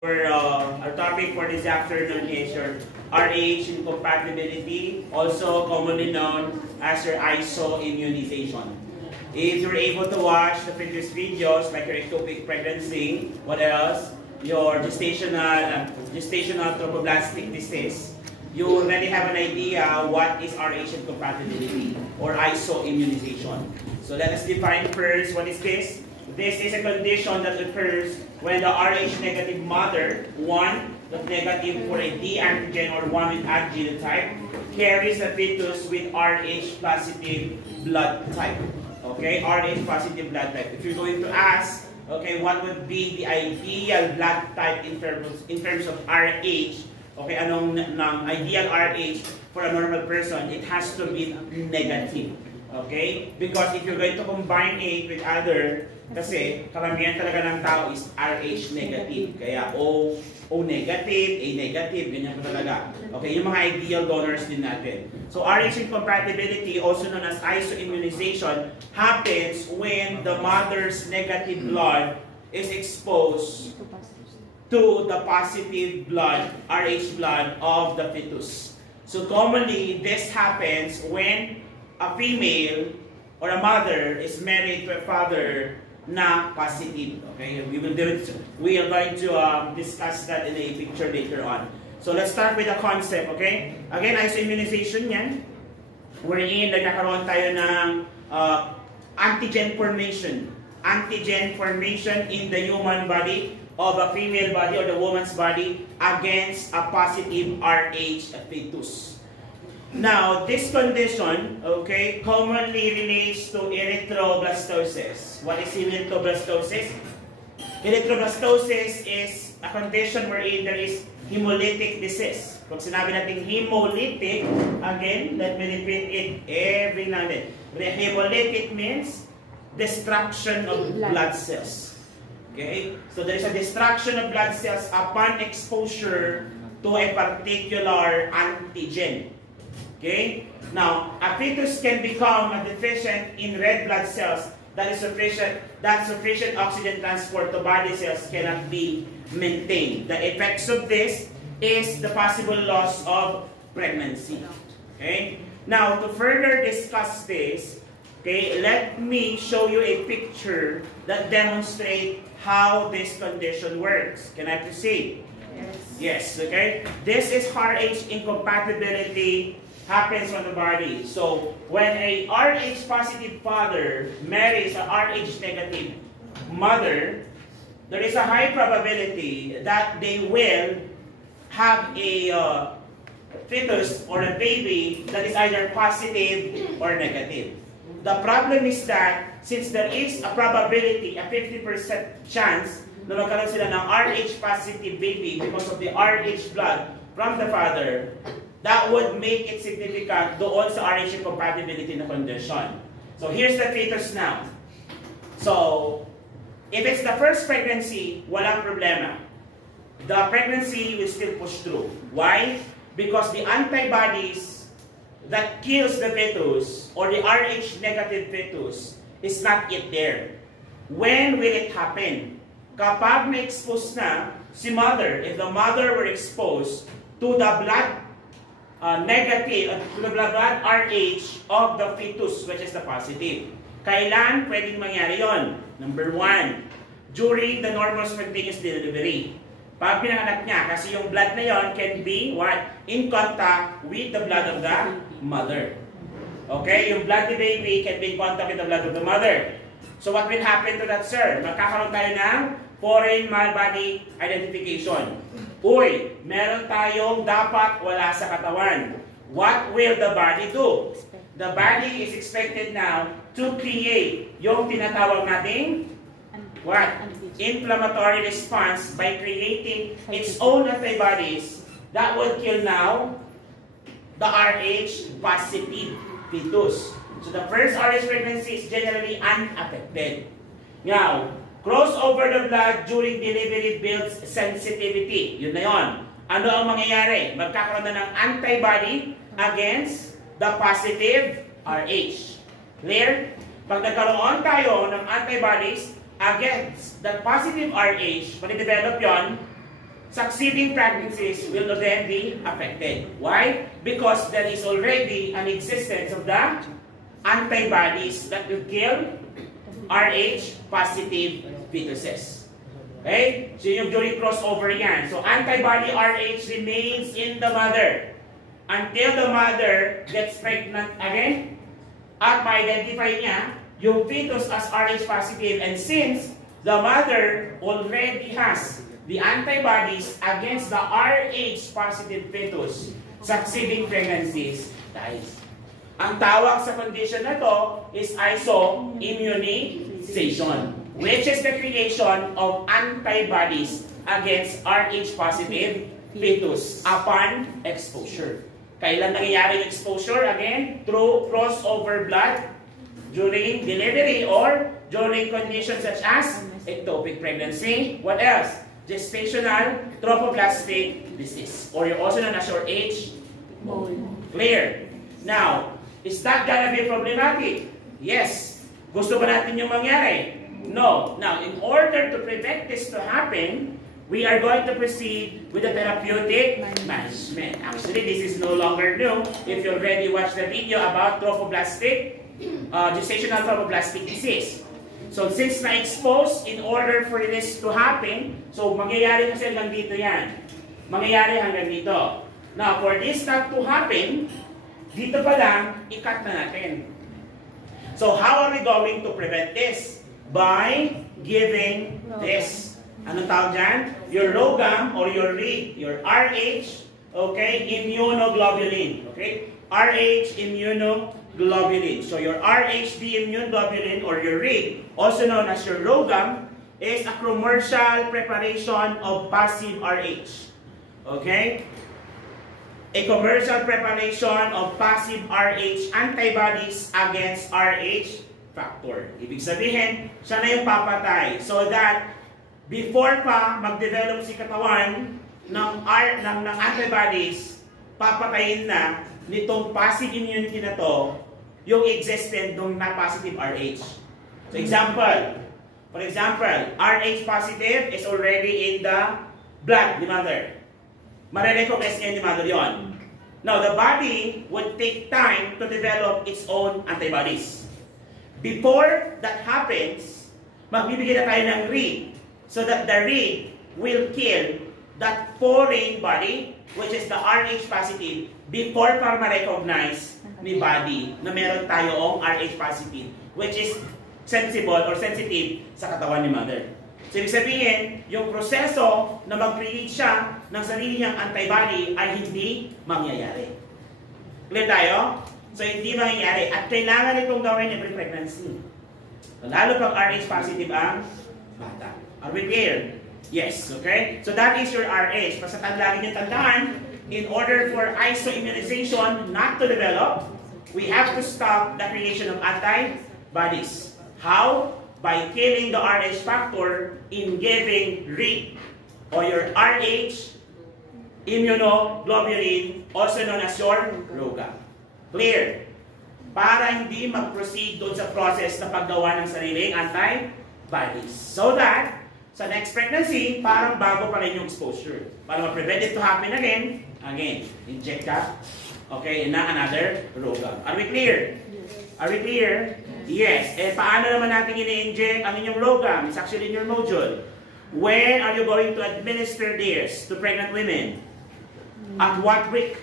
Our topic for this afternoon is your RH incompatibility, also commonly known as your isoimmunization. If you're able to watch the previous videos, like your ectopic pregnancy, what else? Your gestational trophoblastic disease, you already have an idea what is RH incompatibility or isoimmunization. So let us define first what is this. This is a condition that occurs when the Rh negative mother, one that's negative for a D antigen or one with AD genotype, carries a fetus with Rh positive blood type. Okay, Rh positive blood type. If you're going to ask, okay, what would be the ideal blood type in terms of Rh? Okay, anong ideal Rh for a normal person? It has to be negative. Okay? Because if you're going to combine it with other, kasi karamihan talaga ng tao is Rh negative. Kaya O negative, A negative, ganyan po talaga. Okay, yung mga ideal donors din natin. So Rh incompatibility, also known as isoimmunization, happens when the mother's negative blood is exposed to the positive blood, Rh blood of the fetus. So commonly, this happens when a female or a mother is married to a father na positive. Okay, we are going to discuss that in a picture later on. So let's start with the concept. Okay, again, isoimmunization yan, wherein nagkakaroon tayo ng antigen formation in the human body of a female body or the woman's body against a positive Rh fetus. Now, this condition, okay, commonly relates to erythroblastosis. What is erythroblastosis? Erythroblastosis is a condition wherein there is hemolytic disease. Pag sinabi natin hemolytic, again, let me repeat it every now and then. Hemolytic means destruction of blood cells. Okay? So there is a destruction of blood cells upon exposure to a particular antigen. Okay? Now, a fetus can become deficient in red blood cells that sufficient oxygen transport to body cells cannot be maintained. The effects of this is the possible loss of pregnancy. Okay? Now, to further discuss this, okay, let me show you a picture that demonstrates how this condition works. Can I proceed? Yes, okay? This is Rh incompatibility happens on the body. So, when a Rh positive father marries a Rh negative mother, there is a high probability that they will have a fetus or a baby that is either positive or negative. The problem is that since there is a probability, a 50% chance na magkaroon sila ng Rh positive baby because of the Rh blood from the father, that would make it significant doon sa Rh incompatibility na condition. So here's the fetus now. So, if it's the first pregnancy, walang problema. The pregnancy will still push through. Why? Because the antibodies that kills the fetus or the Rh negative fetus is not yet there. When will it happen? Kapag na-expose na si mother, if the mother were exposed to the blood negative, to the blood Rh of the fetus, which is the positive. Kailan pwedeng mangyari yon? Number 1, during the normal spontaneous delivery. Pag pinanganak niya, kasi yung blood na yon can be what? In contact with the blood of the mother. Okay? Yung blood of the baby can be in contact with the blood of the mother. So what will happen to that, sir? Magkakaroon tayo ng foreign body identification. Uy, meron tayong dapat wala sa katawan. What will the body do? The body is expected now to create yung tinatawag nating what? Inflammatory response by creating its own antibodies that would kill now the Rh positive fetus. So the first Rh pregnancy is generally unaffected. Now, crossover the blood during delivery builds sensitivity. Yun na yun. Ano ang mangyayari? Magkakaroon na ng antibody against the positive Rh. Clear? Pag nagkaroon tayo ng antibodies against that positive Rh, pag-develop yon, succeeding pregnancies will then be affected. Why? Because there is already an existence of the antibodies that will kill Rh positive fetuses. Okay? So yung during crossover yan. So antibody Rh remains in the mother until the mother gets pregnant again at ma-identify niya yung fetus as Rh positive, and since the mother already has the antibodies against the Rh positive fetus, succeeding pregnancies dies. Ang tawag sa condition na to is isoimmunization, which is the creation of antibodies against Rh positive fetus upon exposure. Kailan nangyayari yung exposure? Again, through crossover blood, during delivery, or during conditions such as ectopic pregnancy. What else? Gestational trophoblastic disease, or you're also known as your H. Clear? Now, is that gonna be problematic? Yes. Gusto ba natin yung mangyari? No. Now, in order to prevent this to happen, we are going to proceed with the therapeutic management. Actually, this is no longer new. If you already watched the video about gestational trophoblastic disease. So, since na-expose, in order for this to happen, so mangyayari kasi hanggang dito yan. Mangyayari hanggang dito. Now, for this not to happen, dito pa lang, i-cut na natin. So, how are we going to prevent this? By giving this. Anong tawag dyan? Your ROGAM or your RIG, your RH, okay, immunoglobulin. Okay? RH immunoglobulin. So your RHD immunoglobulin or your RIG, also known as your ROGAM, is a commercial preparation of passive RH. Okay? A commercial preparation of passive RH antibodies against RH factor. Ibig sabihin, siya na yung papatay. So that before pa mag-develop si katawan ng antibodies, papatayin na nitong passive immunity na to yung existent ng na-positive RH. So for example, RH positive is already in the blood ni mother. Marirecognize niya ni mother yon. Now, the body would take time to develop its own antibodies. Before that happens, magbibigay na tayo ng RIG so that the RIG will kill that foreign body, which is the RH positive, before para ma-recognize ni body na meron tayong RH positive, which is sensible or sensitive sa katawan ni mother. So, ibig sabihin, yung proseso na mag-create siya ng sarili niyang antibody ay hindi mangyayari. Clear tayo? So, hindi mangyayari. At kailangan itong gawin every pregnancy. Lalo pag RH positive ang bata. Are we clear? Yes, okay? So, that is your RH. Basta lagi niyong tandaan, in order for isoimmunization not to develop, we have to stop the creation of antibodies. How? By killing the RH factor in giving RIG or your RH immunoglobulin, also known as your ROGAM. Clear? Para hindi mag-proceed doon sa process na paggawa ng sariling antibodies. So that, sa next pregnancy, parang bago pa rin yung exposure. Para ma-prevent it to happen again, inject ka. Okay, na another ROGAM. Are we clear? Are we clear? Yes. Eh, paano naman natin ini-inject ang inyong ROGAM? It's actually in your module. When are you going to administer this to pregnant women? At what week?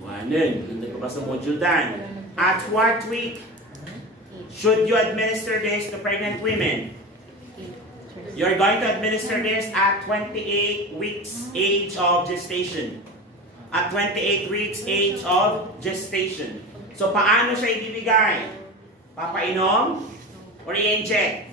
Hindi ko ba sa module dan? At what week should you administer this to pregnant women? You're going to administer this at 28 weeks age of gestation. At 28 weeks age of gestation. So, paano siya ibibigay? Papainom? Or i-inject?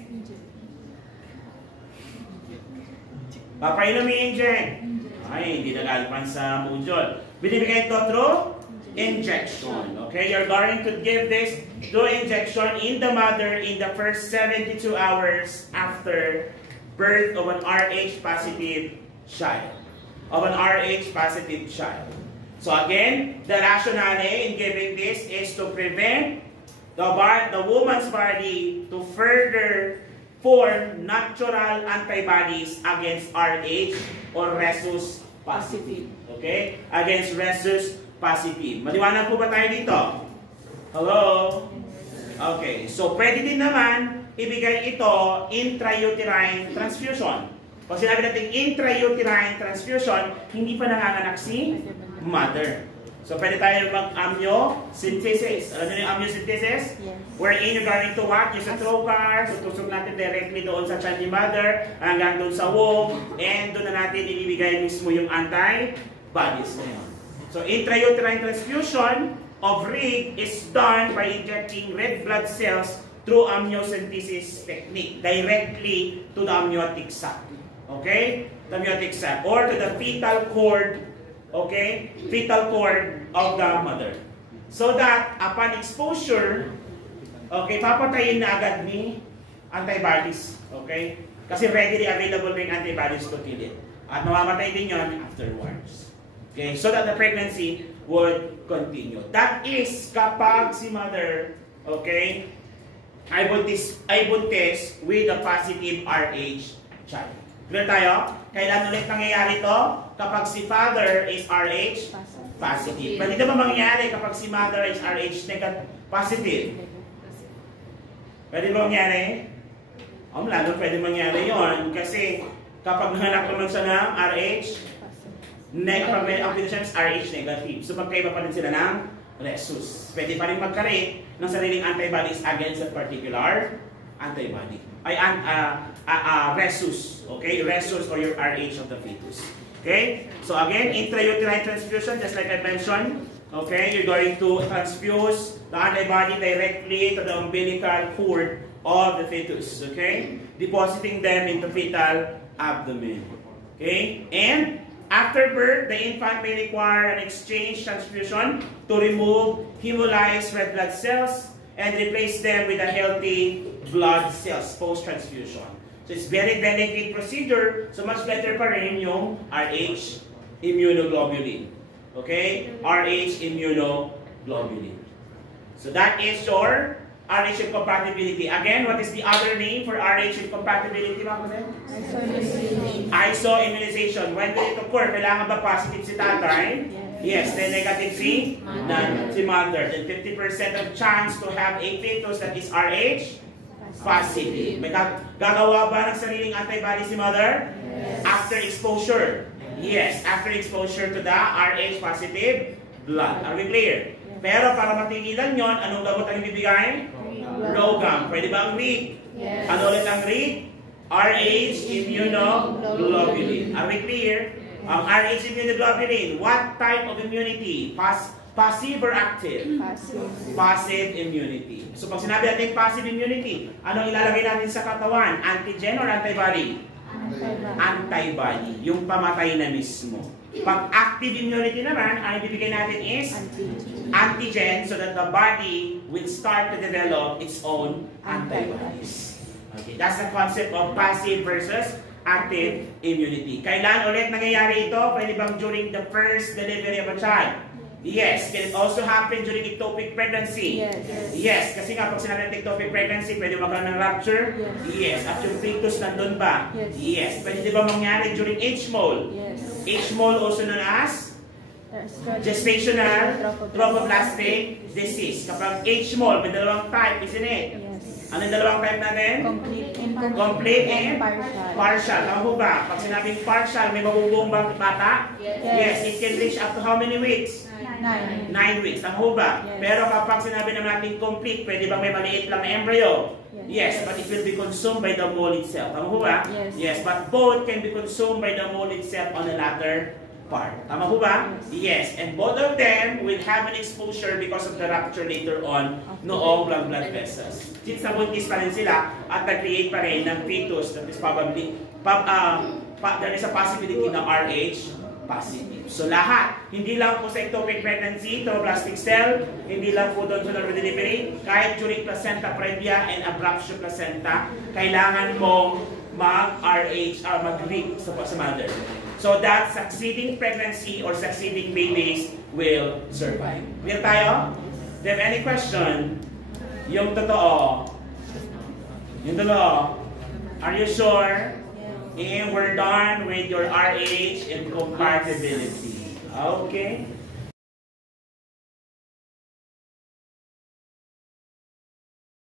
Papainom i-inject? Ay, hindi nagalpan sa module. Binibigay ito through injection. Okay, you're going to give this through injection in the mother in the first 72 hours after birth of an Rh positive child. So again, the rationale in giving this is to prevent the woman's body to further form natural antibodies against Rh or rhesus positive. Okay? Against rhesus positive. Maliwanag po ba tayo dito? Hello? Okay. So, pwede din naman ibigay ito intrauterine transfusion. Pag sinabi natin intrauterine transfusion, hindi pa nanganganak si mother. So, pwede tayo mag-amniocentesis. Alam niyo yung amniocentesis? Yes. Wherein you're going to what? Use a trocar. So, tusok natin directly doon sa tiyan ni mother, hanggang doon sa womb, and doon na natin ibibigay mismo yung antibodies na yun. So, intrauterine transfusion of rig is done by injecting red blood cells through amniocentesis technique directly to the amniotic sac. Okay? The amniotic sac. Or to the fetal cord. Okay? Fetal cord of the mother. So that upon exposure, okay, papatayin na agad ni antibodies. Okay? Kasi readily available ring antibodies to kill it. At mamamatay din yon afterwards. Okay? So that the pregnancy would continue. That is kapag si mother, okay, I would test with a positive Rh child. Clear tayo? Kailan ulit nangyayari ito? Kapag si father is Rh positive. Pwede naman mangyayari kapag si mother is Rh positive. Pwede ba mangyayari? Lalo pwede mangyayari yon kasi kapag nanganak naman siya ng Rh, kapag may amplification is Rh negative. So magkaiba pa rin sila ng rhesus. Pwede pa rin magkaroon ng sariling antibodies against a particular antibody. Rhesus. Okay? Rhesus or your Rh of the fetus. Okay? So again, intrauterine transfusion, just like I mentioned. Okay? You're going to transfuse the antibody directly to the umbilical cord of the fetus. Okay? Depositing them into fetal abdomen. Okay? And after birth, the infant may require an exchange transfusion to remove hemolyzed red blood cells and replace them with a healthy blood cells post-transfusion. So it's very delicate procedure, so much better pa rin yung Rh immunoglobulin. Okay? Rh immunoglobulin. So that is your Rh incompatibility. Again, what is the other name for Rh incompatibility, mga kapatid? Isoimmunization. When will it occur? Kailangan ba positive si tatay? Yes. Then negative si mother. Then 50% of chance to have a fetus that is Rh positive. May gagawa ba ng sariling antibody si mother? Yes. After exposure? Yes. After exposure to the Rh positive blood. Are we clear? Pero para matigilan yon, anong gamot ang ibibigay? RhoGAM. Pwede ba ang RIG? Yes. Ano ulit ang RIG? Rh immunoglobulin. Are we clear? Ang Rh immunoglobulin, what type of immunity? Passive or active? Passive. Passive immunity. So pag sinabi natin passive immunity, anong ilalagay natin sa katawan? Antigen or antibody? Antibody. Yung pamatay na mismo. Pag active immunity naman, ang ibibigay natin is antigen so that the body will start to develop its own antibodies. Okay, that's the concept of passive versus active immunity. Kailan ulit nangyayari ito? Pwede bang during the first delivery of a child? Yes. Can it also happen during ectopic pregnancy? Yes. Yes. Kasi nga pag sinabi ng ectopic pregnancy, pwede magkaroon ng rupture? Yes. At yung fetus nandun ba? Yes. Yes. Pwede di ba mangyari during HMOL? Yes. HMOL also known as gestational trophoblastic disease. Kapag HMOL, may dalawang type, isn't it? Yes. Ano yung dalawang type natin? Complete and partial. Tama po ba? Pag sinabing partial, may mabubuong bang bata? Yes. Yes. It can reach up to how many weeks? 9 weeks. Tama po ba? Yes. Pero kapag sinabi naman natin complete, pwede bang may maliit lang na embryo? Yes. Yes, but it will be consumed by the mole itself. Tama po ba? Yes. Yes, but both can be consumed by the mole itself on the latter part. Tama po ba? Yes. And both of them will have an exposure because of the rupture later on noong blood vessels. Since nabuntis pa rin sila at nag-create pa rin ng fetus that is probably there is a possibility ng Rh positive. So lahat, hindi lang po sa ectopic pregnancy, trophoblastic cell, hindi lang po doon sa normal delivery, kahit during placenta previa and abruptio placenta, kailangan mong mag-Rh or mag-RIG sa mother. So that succeeding pregnancy or succeeding babies will survive. Clear tayo? Do you have any question? Yung totoo. Yung totoo. Are you sure? And we're done with your RH and compatibility. Okay.